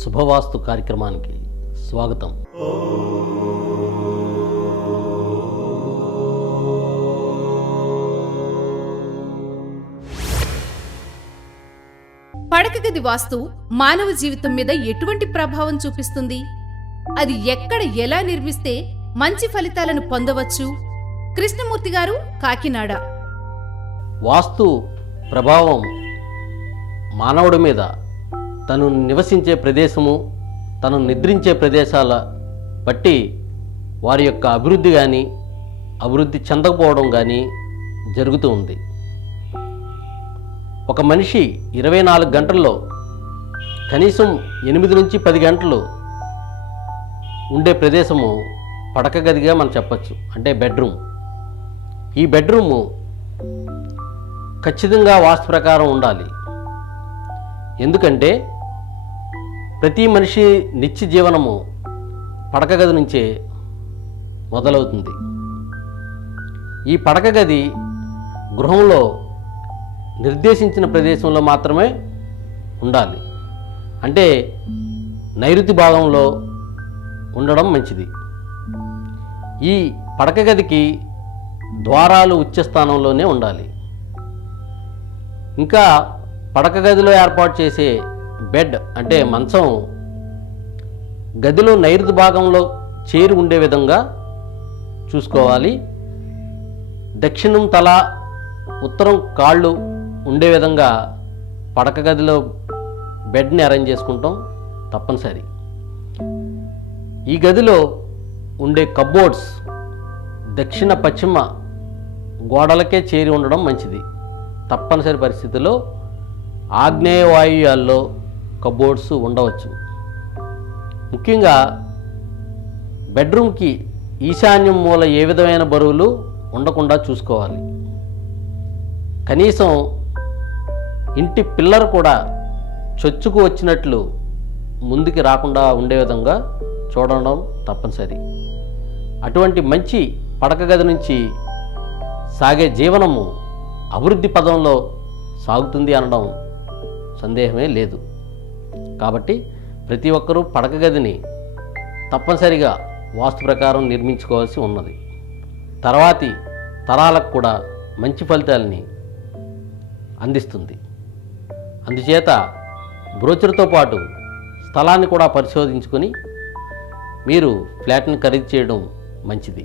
శుభవాస్తు కార్యక్రమానికి స్వాగతం. పడక గది వాస్తు మానవ జీవితం మీద ఎటువంటి ప్రభావం చూపిస్తుంది? అది ఎక్కడ ఎలా నిర్మిస్తే మంచి ఫలితాలను పొందవచ్చు? కృష్ణమూర్తి గారు, కాకినాడ. వాస్తు ప్రభావం మానవుడి మీద తను నివసించే ప్రదేశము, తను నిద్రించే ప్రదేశాల బట్టి వారి యొక్క అభివృద్ధి కానీ అభివృద్ధి చెందకపోవడం కానీ జరుగుతూ ఉంది. ఒక మనిషి 24 గంటల్లో కనీసం 8 నుంచి 10 గంటలు ఉండే ప్రదేశము పడక గదిగా మనం చెప్పచ్చు. అంటే బెడ్రూమ్. ఈ బెడ్రూము ఖచ్చితంగా వాస్తు ప్రకారం ఉండాలి. ఎందుకంటే ప్రతి మనిషి నిత్య జీవనము పడక గది నుంచే మొదలవుతుంది. ఈ పడక గది గృహంలో నిర్దేశించిన ప్రదేశంలో మాత్రమే ఉండాలి. అంటే నైరుతి భాగంలో ఉండడం మంచిది. ఈ పడక గదికి ద్వారాలు ఉచ్చస్థానంలోనే ఉండాలి. ఇంకా పడక గదిలో ఏర్పాటు చేసే బెడ్ అంటే మంచం గదిలో నైరుతి భాగంలో చేరి ఉండే విధంగా చూసుకోవాలి. దక్షిణం తల, ఉత్తరం కాళ్ళు ఉండే విధంగా పడక గదిలో బెడ్ని అరేంజ్ చేసుకుంటాం తప్పనిసరి. ఈ గదిలో ఉండే కబోర్డ్స్ దక్షిణ పశ్చిమ గోడలకే చేరి ఉండడం మంచిది. తప్పనిసరి పరిస్థితుల్లో ఆగ్నేయ వాయువ్యాల్లో కబోర్డ్స్ ఉండవచ్చు. ముఖ్యంగా బెడ్రూమ్కి ఈశాన్యం మూల ఏ విధమైన బరువులు ఉండకుండా చూసుకోవాలి. కనీసం ఇంటి పిల్లర్ కూడా చొచ్చుకు వచ్చినట్లు ముందుకి రాకుండా ఉండే విధంగా చూడడం తప్పనిసరి. అటువంటి మంచి పడక గది నుంచి సాగే జీవనము అభివృద్ధి పదంలో సాగుతుంది అనడం సందేహమే లేదు. కాబట్టి ప్రతి ఒక్కరూ పడక గదిని తప్పనిసరిగా వాస్తు ప్రకారం నిర్మించుకోవాల్సి ఉన్నది. తర్వాతి తరాలకు కూడా మంచి ఫలితాలని అందిస్తుంది. అందుచేత బ్రోచర్తో పాటు స్థలాన్ని కూడా పరిశోధించుకొని మీరు ఫ్లాట్ని ఖరీదు చేయడం మంచిది.